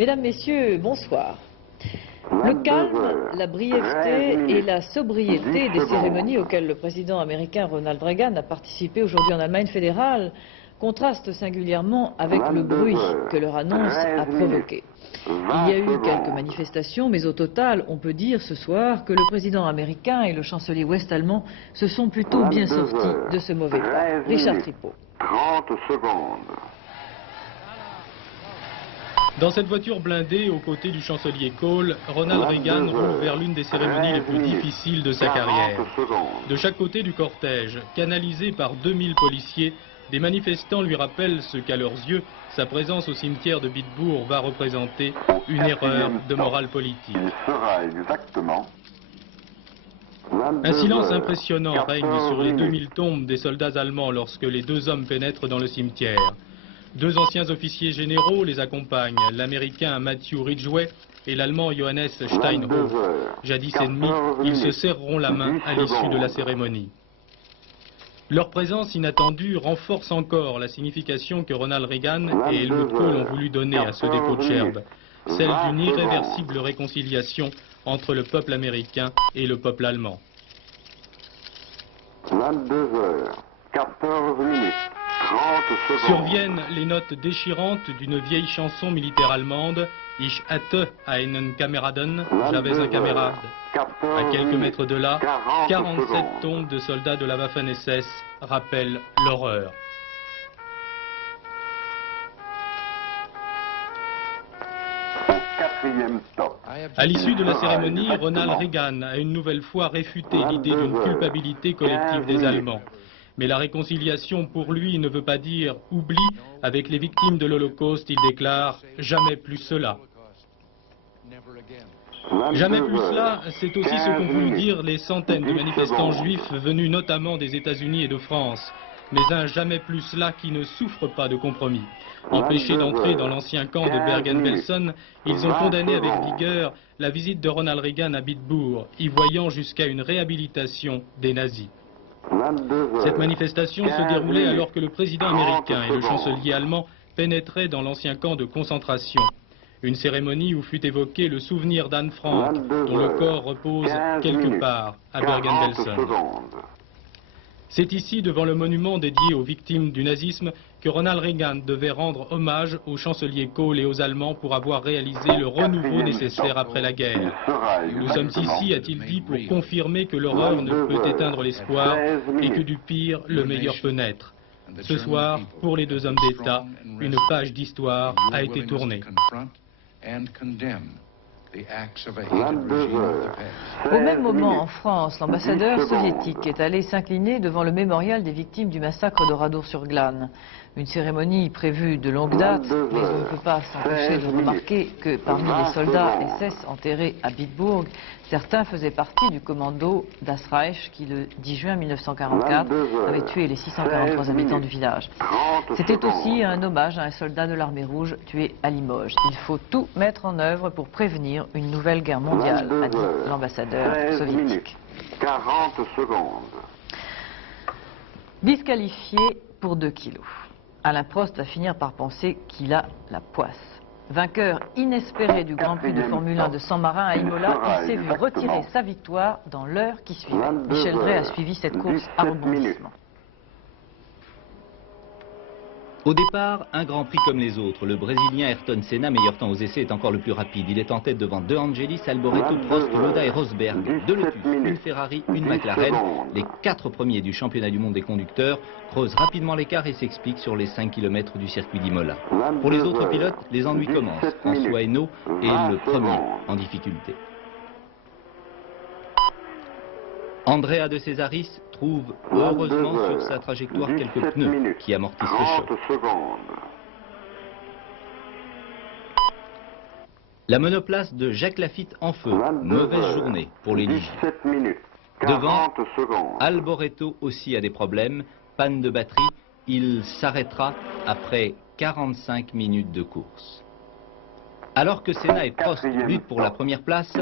Mesdames, Messieurs, bonsoir. Le calme, la brièveté et la sobriété des cérémonies auxquelles le président américain Ronald Reagan a participé aujourd'hui en Allemagne fédérale contrastent singulièrement avec le bruit que leur annonce a provoqué. Il y a eu quelques manifestations, mais au total, on peut dire ce soir que le président américain et le chancelier ouest-allemand se sont plutôt bien sortis de ce mauvais pas. Richard Tripot. 30 secondes. Dans cette voiture blindée, aux côtés du chancelier Kohl, Ronald Reagan roule vers l'une des cérémonies les plus difficiles de sa carrière. De chaque côté du cortège, canalisé par 2000 policiers, des manifestants lui rappellent ce qu'à leurs yeux, sa présence au cimetière de Bitburg va représenter une erreur de morale politique. Il sera exactement Un silence impressionnant règne sur les 2000 tombes des soldats allemands lorsque les deux hommes pénètrent dans le cimetière. Deux anciens officiers généraux les accompagnent, l'américain Matthew Ridgway et l'allemand Johannes Steinhoff. Jadis ennemis, ils se serreront la main à l'issue de la cérémonie. Leur présence inattendue renforce encore la signification que Ronald Reagan et Helmut Kohl ont voulu donner à ce dépôt de gerbe, celle d'une irréversible réconciliation entre le peuple américain et le peuple allemand. 22 heures, 14 minutes, 30 secondes. Surviennent les notes déchirantes d'une vieille chanson militaire allemande, Ich hatte einen Kameraden, j'avais un camarade. À quelques mètres de là, 47 tombes de soldats de la Waffen-SS rappellent l'horreur. Au quatrième stop. À l'issue de la cérémonie, Ronald Reagan a une nouvelle fois réfuté l'idée d'une culpabilité collective des Allemands. Mais la réconciliation pour lui ne veut pas dire oubli. Avec les victimes de l'Holocauste, il déclare « jamais plus cela ». Jamais plus cela, c'est aussi ce qu'ont voulu dire les centaines de manifestants juifs venus notamment des États-Unis et de France. Mais un jamais plus cela qui ne souffre pas de compromis. Empêchés d'entrer dans l'ancien camp de Bergen-Belsen, ils ont condamné avec vigueur la visite de Ronald Reagan à Bitburg, y voyant jusqu'à une réhabilitation des nazis. Cette manifestation se déroulait alors que le président américain et le chancelier allemand pénétraient dans l'ancien camp de concentration. Une cérémonie où fut évoqué le souvenir d'Anne Frank, dont le corps repose quelque part à Bergen-Belsen. C'est ici, devant le monument dédié aux victimes du nazisme, que Ronald Reagan devait rendre hommage au chancelier Kohl et aux Allemands pour avoir réalisé le renouveau nécessaire après la guerre. Nous sommes ici, a-t-il dit, pour confirmer que l'horreur ne peut éteindre l'espoir et que du pire, le meilleur peut naître. Ce soir, pour les deux hommes d'État, une page d'histoire a été tournée. Au même moment, en France, l'ambassadeur soviétique est allé s'incliner devant le mémorial des victimes du massacre de Radour-sur-Glane. Une cérémonie prévue de longue date, mais on ne peut pas s'empêcher de remarquer que parmi les soldats SS enterrés à Bitburg, certains faisaient partie du commando Das Reich qui, le 10 juin 1944, avait tué les 643 habitants du village. C'était aussi un hommage à un soldat de l'armée rouge tué à Limoges. Il faut tout mettre en œuvre pour prévenir une nouvelle guerre mondiale, a dit l'ambassadeur soviétique. 40 secondes. Disqualifié pour 2 kilos. Alain Prost va finir par penser qu'il a la poisse. Vainqueur inespéré du Grand Prix de Formule 1 de San Marin à Imola, il s'est vu retirer sa victoire dans l'heure qui suivait. Michel Drey a suivi cette course à rebondissement. Au départ, un Grand Prix comme les autres. Le Brésilien Ayrton Senna, meilleur temps aux essais, est encore le plus rapide. Il est en tête devant De Angelis, Alboreto, Prost, Lauda et Rosberg. Deux Lotus, une Ferrari, une McLaren. Les 4 premiers du championnat du monde des conducteurs creusent rapidement l'écart et s'expliquent sur les 5 km du circuit d'Imola. Pour les autres pilotes, les ennuis commencent. François Hinault est le premier en difficulté. Andrea de Cesaris trouve heureusement sur sa trajectoire quelques pneus qui amortissent le choc. La monoplace de Jacques Lafitte en feu. Mauvaise journée pour les Ligies. Devant, Alboreto aussi a des problèmes. Panne de batterie. Il s'arrêtera après 45 minutes de course. Alors que Senna et Prost luttent pour la première place,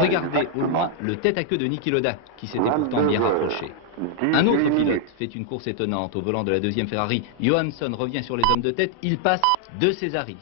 regardez au loin le tête-à-queue de Niki Lauda, qui s'était pourtant bien rapproché. Un autre pilote fait une course étonnante au volant de la deuxième Ferrari. Johansson revient sur les hommes de tête, il passe de Cesaris.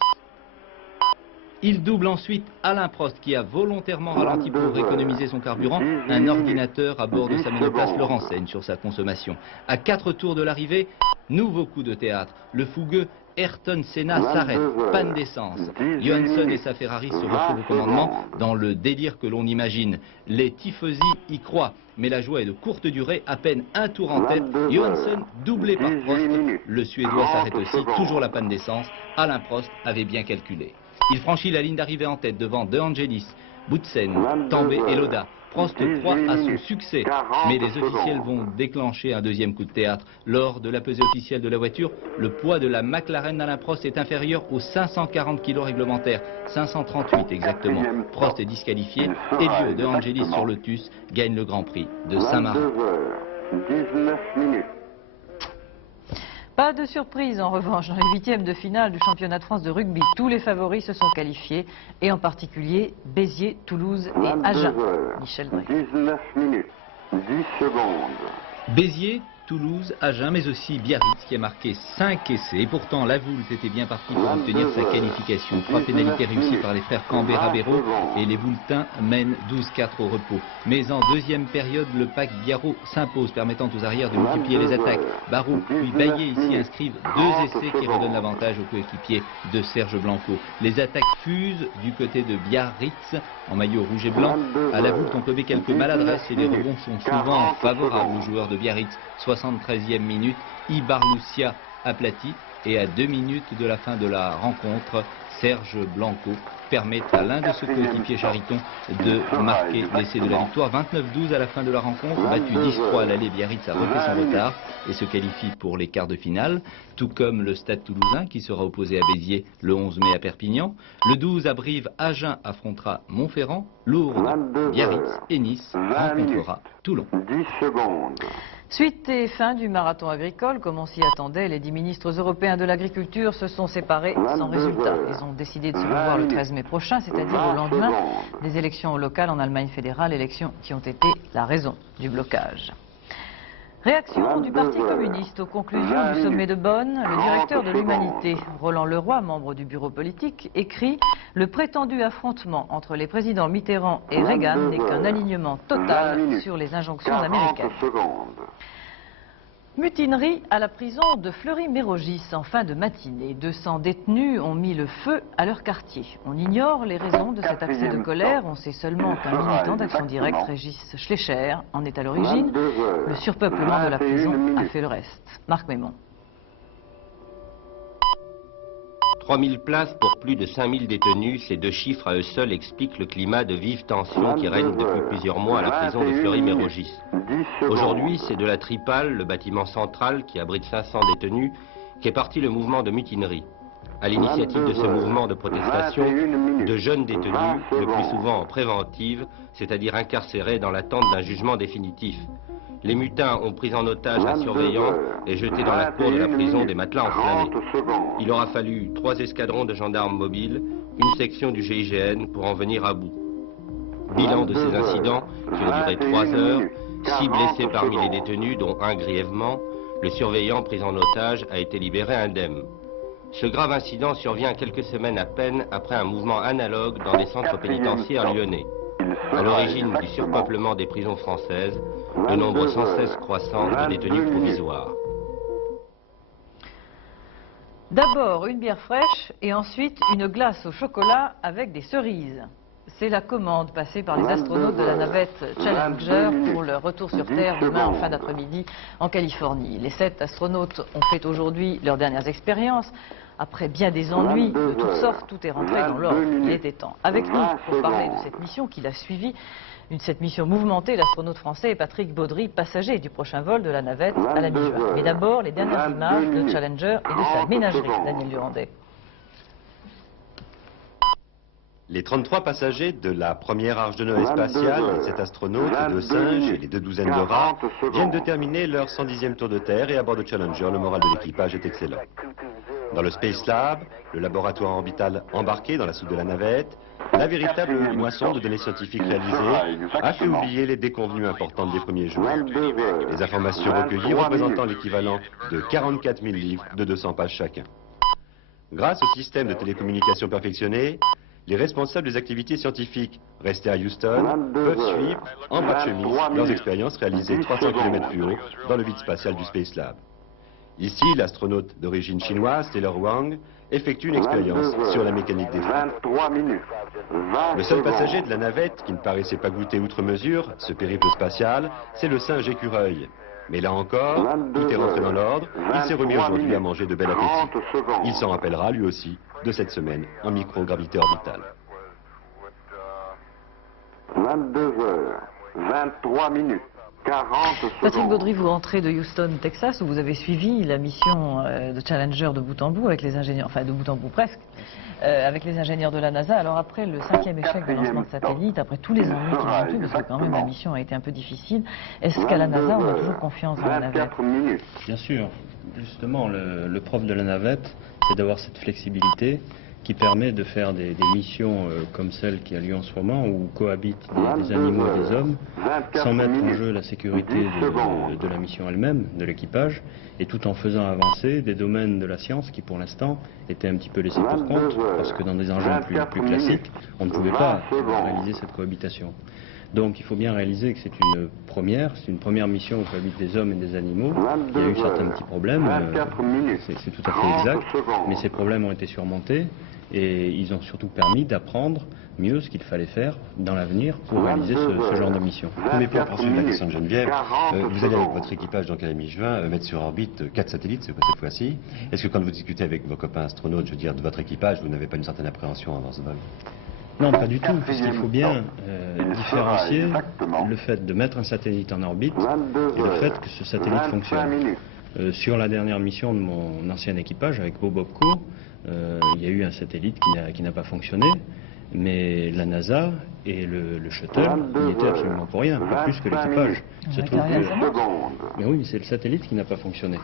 Il double ensuite Alain Prost qui a volontairement ralenti pour économiser son carburant un ordinateur à bord de sa monoplace le renseigne sur sa consommation. À 4 tours de l'arrivée, nouveau coup de théâtre. Le fougueux Ayrton Senna s'arrête, panne d'essence. Johansson et sa Ferrari se retrouvent au commandement dans le délire que l'on imagine. Les tifosi y croient, mais la joie est de courte durée, à peine un tour en tête. Johansson doublé par Prost, le Suédois s'arrête aussi, toujours la panne d'essence. Alain Prost avait bien calculé. Il franchit la ligne d'arrivée en tête devant De Angelis, Boutsen, Tambay et Lauda. Prost croit à son succès, mais les officiels vont déclencher un deuxième coup de théâtre. Lors de la pesée officielle de la voiture, le poids de la McLaren d'Alain Prost est inférieur aux 540 kg réglementaires, 538 exactement. Prost est disqualifié, Elio De Angelis sur Lotus gagne le Grand Prix de Saint-Marin. 19 minutes. Pas de surprise en revanche dans les huitièmes de finale du championnat de France de rugby. Tous les favoris se sont qualifiés et en particulier Béziers, Toulouse et Agen. Michel Drey. 19 minutes, 10 secondes. Béziers, Toulouse, Agen, mais aussi Biarritz qui a marqué 5 essais. Et pourtant, la Voulte était bien partie pour obtenir sa qualification. 3 pénalités réussies par les frères Cambé-Rabero et les Voultins mènent 12-4 au repos. Mais en deuxième période, le pack Biarro s'impose, permettant aux arrières de multiplier les attaques. Barou puis Baillet ici inscrivent 2 essais qui redonnent l'avantage aux coéquipiers de Serge Blanco. Les attaques fusent du côté de Biarritz en maillot rouge et blanc. À la Voulte, on peut ver quelques maladresses et les rebonds sont souvent favorables aux joueurs de Biarritz. 73e minute, Ibar Lucia aplati et à 2 minutes de la fin de la rencontre, Serge Blanco permet à l'un de ses coéquipiers Chariton de marquer l'essai de la victoire. 29-12 à la fin de la rencontre, battu 10-3 à l'aller, Biarritz a refait son retard et se qualifie pour les quarts de finale, tout comme le Stade Toulousain qui sera opposé à Béziers le 11 mai à Perpignan. Le 12 à Brive, Agen affrontera Montferrand, Lourdes, Biarritz et Nice rencontrera Toulon. 10 secondes. Suite et fin du marathon agricole, comme on s'y attendait, les 10 ministres européens de l'agriculture se sont séparés sans résultat. Ils ont décidé de se revoir le 13 mai prochain, c'est-à-dire au lendemain des élections locales en Allemagne fédérale, élections qui ont été la raison du blocage. Réaction du Parti communiste aux conclusions du sommet de Bonn. Le directeur de l'Humanité, Roland Leroy, membre du bureau politique, écrit « Le prétendu affrontement entre les présidents Mitterrand et Reagan n'est qu'un alignement total sur les injonctions américaines ». Mutinerie à la prison de Fleury-Mérogis en fin de matinée. 200 détenus ont mis le feu à leur quartier. On ignore les raisons de cet accès de colère. On sait seulement qu'un militant d'Action Directe, Régis Schleicher, en est à l'origine. Le surpeuplement de la prison a fait le reste. Marc Mémon. 3000 places pour plus de 5000 détenus, ces 2 chiffres à eux seuls expliquent le climat de vive tension qui règne depuis plusieurs mois à la prison de Fleury-Mérogis. Aujourd'hui, c'est de la Tripale, le bâtiment central qui abrite 500 détenus, qu'est parti le mouvement de mutinerie. À l'initiative de ce mouvement de protestation, de jeunes détenus, le plus souvent en préventive, c'est-à-dire incarcérés dans l'attente d'un jugement définitif. Les mutins ont pris en otage un surveillant et jeté dans la cour de la prison des matelas enflammés. Il aura fallu 3 escadrons de gendarmes mobiles, une section du GIGN pour en venir à bout. Bilan de ces incidents, qui ont duré 3 heures, 6 blessés parmi les détenus, dont 1 grièvement, le surveillant pris en otage a été libéré indemne. Ce grave incident survient quelques semaines à peine après un mouvement analogue dans les centres pénitentiaires lyonnais. À l'origine du surpeuplement des prisons françaises, le nombre sans cesse croissant de détenus provisoires. D'abord une bière fraîche et ensuite une glace au chocolat avec des cerises. C'est la commande passée par les astronautes de la navette Challenger pour leur retour sur Terre demain en fin d'après-midi en Californie. Les 7 astronautes ont fait aujourd'hui leurs dernières expériences. Après bien des ennuis de toutes sortes, tout est rentré dans l'ordre. Il était temps. Avec nous, pour parler de cette mission qu'il a suivie, cette mission mouvementée, l'astronaute français est Patrick Baudry, passager du prochain vol de la navette à la mi-juin. Mais d'abord, les dernières images de Challenger et de sa ménagerie, Daniel Durandet. Les 33 passagers de la première Arche de Noé spatiale, 7 astronautes, 2 singes et les 2 douzaines de rats, viennent de terminer leur 110e tour de Terre et à bord de Challenger, le moral de l'équipage est excellent. Dans le Space Lab, le laboratoire orbital embarqué dans la soute de la navette, la véritable moisson de données scientifiques réalisées a fait oublier les déconvenues importantes des premiers jours. Les informations recueillies représentant l'équivalent de 44 000 livres de 200 pages chacun. Grâce au système de télécommunication perfectionné, les responsables des activités scientifiques restés à Houston peuvent suivre en bas de chemise leurs expériences réalisées 300 km plus haut dans le vide spatial du Space Lab. Ici, l'astronaute d'origine chinoise, Taylor Wang, effectue une expérience sur la mécanique des freins. 23 minutes. 20 Le seul secondes. passager de la navette qui ne paraissait pas goûter outre mesure ce périple spatial, c'est le singe écureuil. Mais là encore, tout est rentré dans l'ordre, il s'est remis aujourd'hui à manger de bel appétit. 40 secondes. Il s'en rappellera lui aussi de cette semaine en microgravité orbitale. 22 heures. 23 minutes. 40 secondes. Patrick Baudry, vous rentrez de Houston, Texas, où vous avez suivi la mission de Challenger de bout en bout avec les ingénieurs, enfin de bout en bout presque, avec les ingénieurs de la NASA. Alors après le 5e échec de lancement de satellite, après tous les ennuis qui ont été, parce que quand même la mission a été un peu difficile, est-ce qu'à la NASA on a toujours confiance dans la navette? 24 minutes. Bien sûr. Justement, le propre de la navette, c'est d'avoir cette flexibilité qui permet de faire des missions comme celle qui a lieu en ce moment, où cohabitent des animaux et des hommes, sans mettre en jeu la sécurité de la mission elle-même, de l'équipage, et tout en faisant avancer des domaines de la science qui, pour l'instant, étaient un petit peu laissés pour compte, parce que dans des engins plus classiques, on ne pouvait pas réaliser cette cohabitation. Donc il faut bien réaliser que c'est une première mission où cohabitent des hommes et des animaux. Il y a eu certains petits problèmes, c'est tout à fait exact, mais ces problèmes ont été surmontés et ils ont surtout permis d'apprendre mieux ce qu'il fallait faire dans l'avenir pour réaliser ce genre de mission. Mais pour poursuivre la question de Geneviève, vous allez avec votre équipage donc à la mi-juin mettre sur orbite 4 satellites cette fois-ci. Est-ce que quand vous discutez avec vos copains astronautes, je veux dire de votre équipage, vous n'avez pas une certaine appréhension avant ce vol? Non, pas du tout, puisqu'il faut bien différencier le fait de mettre un satellite en orbite et le fait que ce satellite fonctionne. Sur la dernière mission de mon ancien équipage avec Bob Opco, il y a eu un satellite qui n'a pas fonctionné, mais la NASA et le shuttle n'y étaient absolument pour rien, pas plus que l'équipage. Se trouve que... Mais oui, mais c'est le satellite qui n'a pas fonctionné.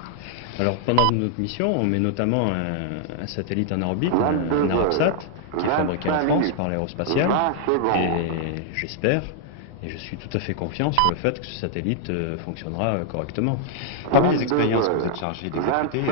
Alors pendant notre mission, on met notamment un satellite en orbite, un Arabsat, qui est fabriqué en France par l'Aérospatiale, et j'espère, et je suis tout à fait confiant sur le fait que ce satellite fonctionnera correctement. Parmi les expériences que vous êtes chargé d'exécuter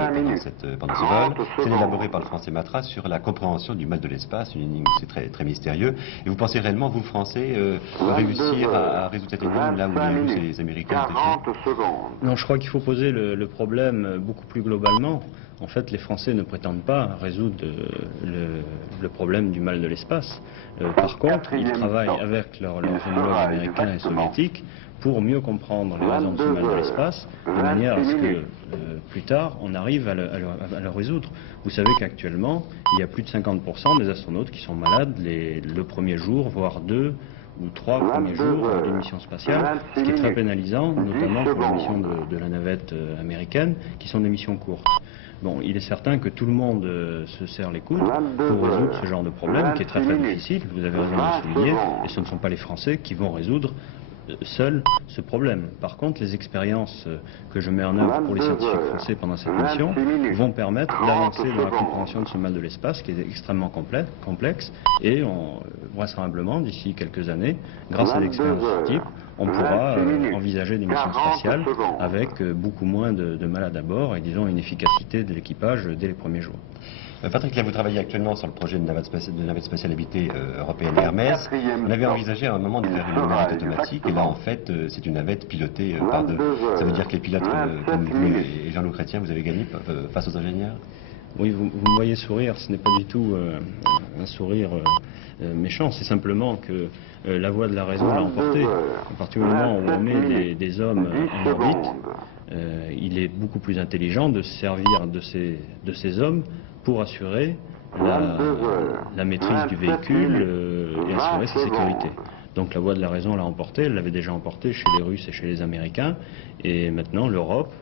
pendant ce vol, c'est élaboré par le Français Matra sur la compréhension du mal de l'espace, une énigme c'est très mystérieux. Et vous pensez réellement, vous Français, réussir à résoudre cette énigme là où les Russes et les Américains ont échoué? Non, je crois qu'il faut poser le problème beaucoup plus globalement. En fait, les Français ne prétendent pas résoudre le problème du mal de l'espace. Par contre, ils travaillent avec leurs homologues américains et soviétiques pour mieux comprendre les raisons de ce mal de l'espace, de manière à ce que, plus tard, on arrive à le résoudre. Vous savez qu'actuellement, il y a plus de 50% des astronautes qui sont malades le premier jour, voire 2 ou 3 premiers jours d'une mission spatiale, ce qui est très pénalisant, notamment pour les missions de la navette américaine, qui sont des missions courtes. Bon, il est certain que tout le monde se serre les coudes pour résoudre ce genre de problème qui est très difficile, vous avez raison de le souligner, et ce ne sont pas les Français qui vont résoudre seuls ce problème. Par contre, les expériences que je mets en œuvre pour les scientifiques français pendant cette mission vont permettre d'avancer dans la compréhension de ce mal de l'espace qui est extrêmement complexe et vraisemblablement d'ici quelques années, grâce à l'expérience de ce type, on pourra envisager des missions spatiales avec beaucoup moins de malades à bord et disons une efficacité de l'équipage dès les premiers jours. Patrick, là vous travaillez actuellement sur le projet de navette spatiale habitée européenne Hermès. On avait envisagé à un moment de faire une navette automatique et là en fait c'est une navette pilotée par deux. Ça veut dire que les pilotes comme vous et Jean-Loup Chrétien, vous avez gagné face aux ingénieurs? Oui, vous me voyez sourire, ce n'est pas du tout un sourire méchant, c'est simplement que la voie de la raison l'a emporté. À partir du moment où on met des hommes en orbite, il est beaucoup plus intelligent de se servir de ces hommes pour assurer la maîtrise du véhicule et assurer sa sécurité. Donc la voie de la raison l'a emporté, elle l'avait déjà emporté chez les Russes et chez les Américains, et maintenant l'Europe,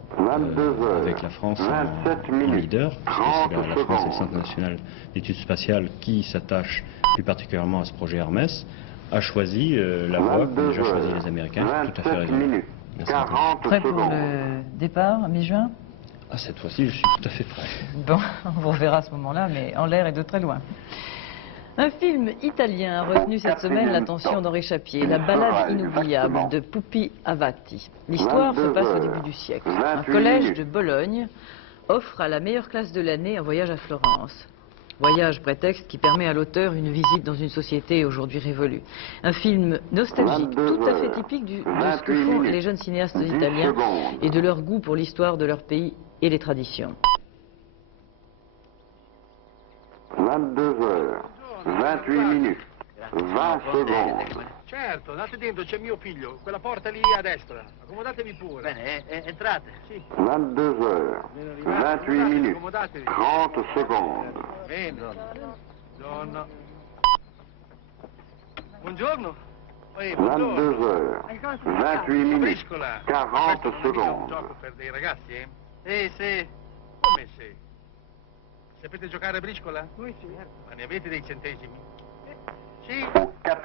avec la France en leader, puisque c'est la France et le Centre national d'études spatiales qui s'attachent plus particulièrement à ce projet Hermès, a choisi la voie qu'ont déjà choisi les Américains, c'est tout à fait raison. Merci. Prêt pour le départ à mi-juin? Ah, cette fois-ci, je suis tout à fait prêt. Bon, on vous reverra à ce moment-là, mais en l'air et de très loin. Un film italien a retenu cette semaine l'attention d'Henri Chapier, La balade inoubliable de Pupi Avati. L'histoire se passe au début du siècle. Un collège de Bologne offre à la meilleure classe de l'année un voyage à Florence. Voyage, prétexte qui permet à l'auteur une visite dans une société aujourd'hui révolue. Un film nostalgique, tout à fait typique de ce que font les jeunes cinéastes italiens et de leur goût pour l'histoire de leur pays et les traditions. 22h28, 20 secondes. Certo, andate dentro, c'è mio figlio, quella porta lì a destra. Accomodatevi pure. Bene, entrate. Sì. 22h28, 30 secondes. Bene. Buongiorno. Buongiorno. 22h28, Briscola. 40 Un secondes. gioco per dei ragazzi, Sì. Come sì? Sapete giocare a briscola? Noi sì. Ma ne avete dei centesimi? Sì.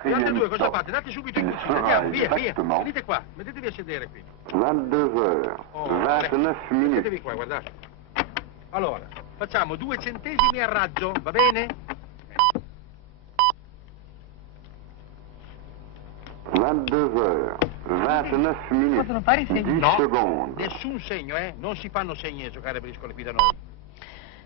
Andate due, cosa fate? Andate subito in cucina, andiamo, via. Venite qua, mettetevi a sedere qui. 22h29. Mettetevi qua, guardate. Allora, facciamo 2 centesimi a raggio, va bene? 22h29, 10 secondes. Nessun segno, Non si fanno segni a giocare a briscola qui da noi.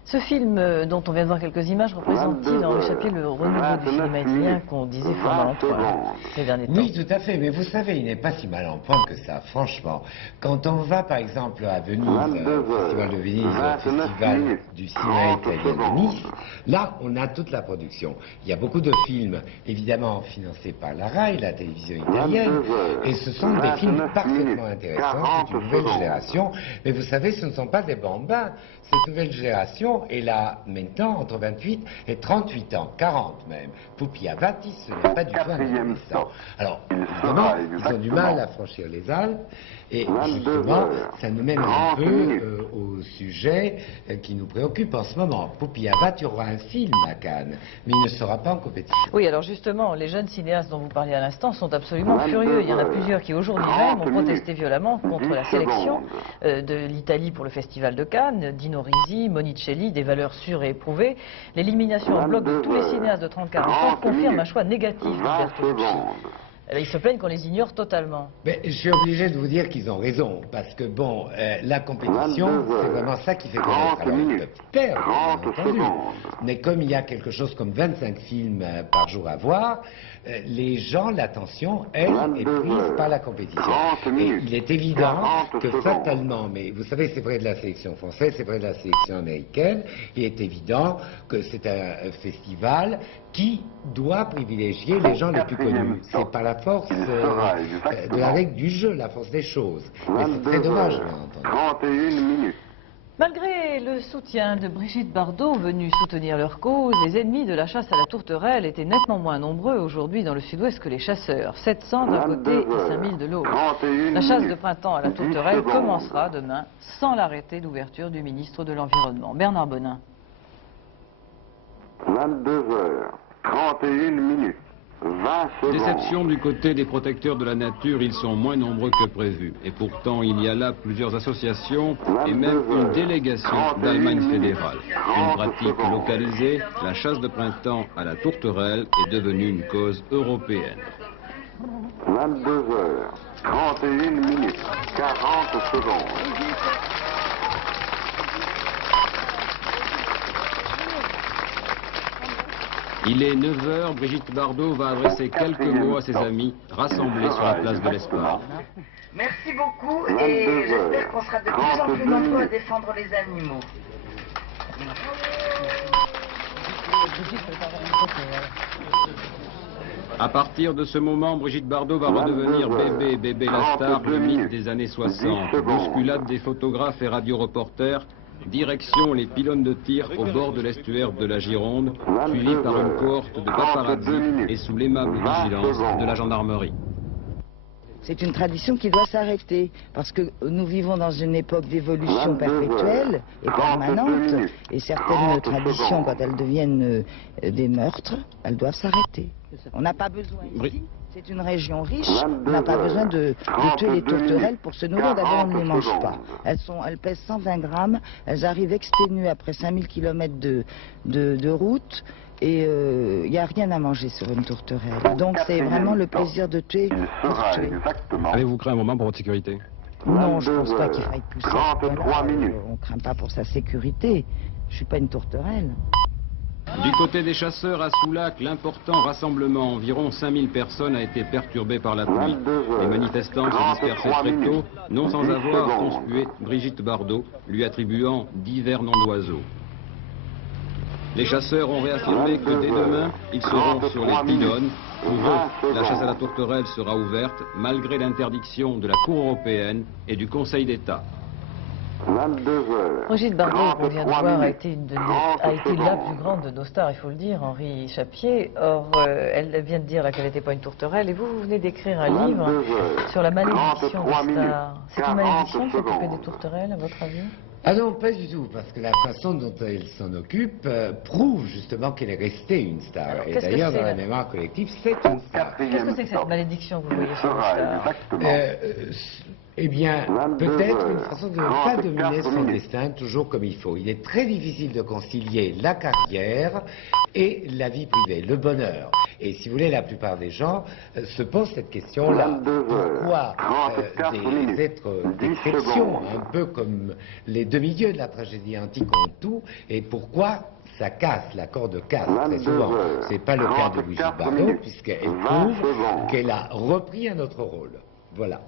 Ce film, dont on vient de voir quelques images, représente-t-il en échappé le renouveau du cinéma italien qu'on disait fort mal en point ces derniers temps? Oui, tout à fait, mais vous savez, il n'est pas si mal en point que ça, franchement. Quand on va, par exemple, à Venise, au Festival de Venise, au Festival du cinéma italien de Nice, là, on a toute la production. Il y a beaucoup de films, évidemment, financés par la RAI, la télévision italienne, et ce sont des films parfaitement intéressants, c'est une nouvelle génération, mais vous savez, ce ne sont pas des bambins. Cette nouvelle génération est là maintenant entre 28 et 38 ans, 40 même. Pupi Avati, ce n'est pas du tout un adolescent. Alors, évidemment, ils ont du mal à franchir les Alpes, et justement, ça nous mène un peu au sujet qui nous préoccupe en ce moment. Pupi Avati aura un film à Cannes, mais il ne sera pas en compétition. Oui, alors justement, les jeunes cinéastes dont vous parliez à l'instant sont absolument furieux. Il y en a plusieurs qui aujourd'hui même ont protesté violemment contre la sélection de l'Italie pour le Festival de Cannes. Dino Risi, Monicelli, des valeurs sûres et éprouvées. L'élimination en bloc de tous les cinéastes de 30-40 ans confirme un choix négatif de Bertolucci. Ils se plaignent qu'on les ignore totalement. Mais je suis obligé de vous dire qu'ils ont raison, parce que bon, la compétition, c'est vraiment ça qui fait connaître. Alors, ils peuvent perdre, bien entendu. Mais comme il y a quelque chose comme 25 films par jour à voir, les gens, l'attention, elle, est prise par la compétition. Et il est évident que fatalement, mais vous savez, c'est vrai de la sélection française, c'est vrai de la sélection américaine, il est évident que c'est un festival qui doit privilégier les gens les plus connus. C'est par la force de la règle du jeu, la force des choses. Mais c'est très dommage, bien entendu. 31 minutes. Malgré le soutien de Brigitte Bardot, venue soutenir leur cause, les ennemis de la chasse à la tourterelle étaient nettement moins nombreux aujourd'hui dans le sud-ouest que les chasseurs. 700 d'un côté et 5000 de l'autre. La chasse de printemps à la tourterelle commencera demain sans l'arrêté d'ouverture du ministre de l'Environnement. Bernard Bonin. 22h31 minutes. 20 secondes. Déception du côté des protecteurs de la nature, ils sont moins nombreux que prévu. Et pourtant, il y a là plusieurs associations et même une délégation d'Allemagne fédérale. Une pratique localisée, la chasse de printemps à la tourterelle est devenue une cause européenne. 22h31 minutes. 40 secondes. Il est 9h, Brigitte Bardot va adresser quelques mots à ses amis rassemblés sur la place de l'Espace. Merci beaucoup et j'espère qu'on sera de plus en plus nombreux à défendre les animaux. À partir de ce moment, Brigitte Bardot va redevenir Bébé la star, le mythe des années 60. Bousculade des photographes et radioreporters. Direction les pylônes de tir au bord de l'estuaire de la Gironde, suivi par une cohorte de paparazzi et sous l'aimable vigilance de la gendarmerie. C'est une tradition qui doit s'arrêter, parce que nous vivons dans une époque d'évolution perpétuelle et permanente, et certaines traditions, quand elles deviennent des meurtres, elles doivent s'arrêter. On n'a pas besoin ici, c'est une région riche, on n'a pas besoin de tuer les tourterelles pour se nourrir, d'abord on ne les mange pas. Elles pèsent 120 grammes, elles arrivent exténuées après 5000 km de route, et il n'y a rien à manger sur une tourterelle. Donc c'est vraiment le plaisir de tuer pour tuer. Avez-vous créé un moment pour votre sécurité? Non, je ne pense pas qu'il faille pousser. 33 minutes. On ne craint pas pour sa sécurité. Je ne suis pas une tourterelle. Du côté des chasseurs à Soulac, l'important rassemblement, environ 5000 personnes, a été perturbé par la pluie. Les manifestants se dispersaient très tôt, non sans avoir conspué Brigitte Bardot, lui attribuant divers noms d'oiseaux. Les chasseurs ont réaffirmé que dès demain, ils seront sur les pylônes. Pour eux, la chasse à la tourterelle sera ouverte, malgré l'interdiction de la Cour européenne et du Conseil d'État. Brigitte Bardot, qu'on vient de voir, a été la plus grande de nos stars, il faut le dire, Henri Chapier. Or, elle vient de dire qu'elle n'était pas une tourterelle. Et vous venez d'écrire un livre sur la malédiction des stars. C'est une malédiction de s'occuper des tourterelles, à votre avis? Ah non, pas du tout, parce que la façon dont elle s'en occupe prouve justement qu'elle est restée une star. Alors, et d'ailleurs, dans la mémoire collective, c'est une star. Qu'est-ce que c'est que cette malédiction que vous voyez sur les stars? Eh bien, peut-être une façon de ne pas dominer son destin toujours comme il faut. Il est très difficile de concilier la carrière et la vie privée, le bonheur. Et si vous voulez, la plupart des gens se posent cette question-là. Pourquoi des êtres d'exception, un peu comme les demi-dieux de la tragédie antique ont tout, et pourquoi ça casse, la corde casse très souvent. C'est pas le cas de Brigitte Bardot, puisqu'elle prouve qu'elle a repris un autre rôle. Voilà.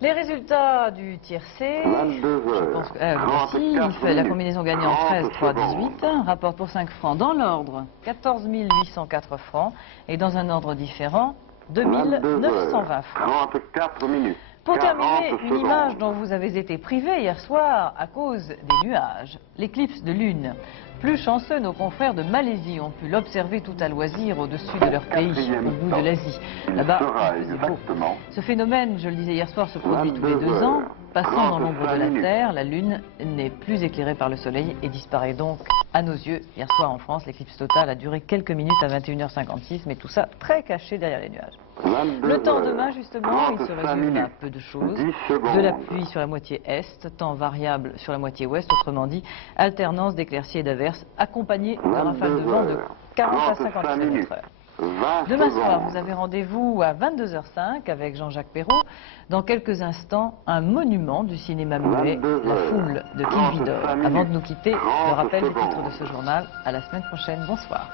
Les résultats du tiercé, je pense que voici, il fait la combinaison gagnante 13, 3, 18, rapport pour 5 francs dans l'ordre 14 804 francs et dans un ordre différent 2 920 francs. Pour terminer, une image dont vous avez été privé hier soir à cause des nuages, l'éclipse de lune. Plus chanceux, nos confrères de Malaisie ont pu l'observer tout à loisir au-dessus de leur pays, au bout de l'Asie. Là-bas, c'est beau. Ce phénomène, je le disais hier soir, se produit tous les 2 ans. Passant dans l'ombre de la Terre, la Lune n'est plus éclairée par le Soleil et disparaît donc à nos yeux. Hier soir en France, l'éclipse totale a duré quelques minutes à 21h56, mais tout ça très caché derrière les nuages. Le temps demain, justement, il se résume à peu de choses. De la pluie sur la moitié est, temps variable sur la moitié ouest, autrement dit, alternance d'éclaircies et d'averses, accompagnées d'un rafale de vent de 40 à 50 km/h. Demain soir, vous avez rendez-vous à 22h05 avec Jean-Jacques Perrault. Dans quelques instants, un monument du cinéma muet, La Foule de Kim Vidor. Avant de nous quitter, le rappel du titre de ce journal. À la semaine prochaine. Bonsoir.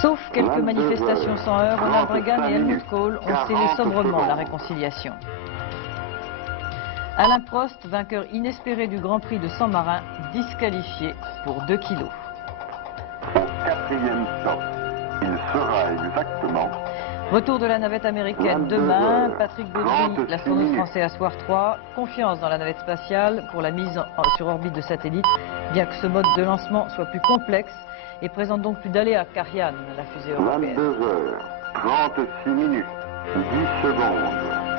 Sauf quelques manifestations sans heurts, Ronald Reagan et Helmut Kohl ont scellé sobrement la réconciliation. Alain Prost, vainqueur inespéré du Grand Prix de Saint-Marin, disqualifié pour 2 kilos. Quatrième stop, il sera exactement... Retour de la navette américaine demain. Patrick Baudry, l'astronaute français Assoir 3, confiance dans la navette spatiale pour la mise sur orbite de satellites, bien que ce mode de lancement soit plus complexe et présente donc plus d'aléas qu'Ariane, la fusée européenne. 22h, 36 minutes, 10 secondes.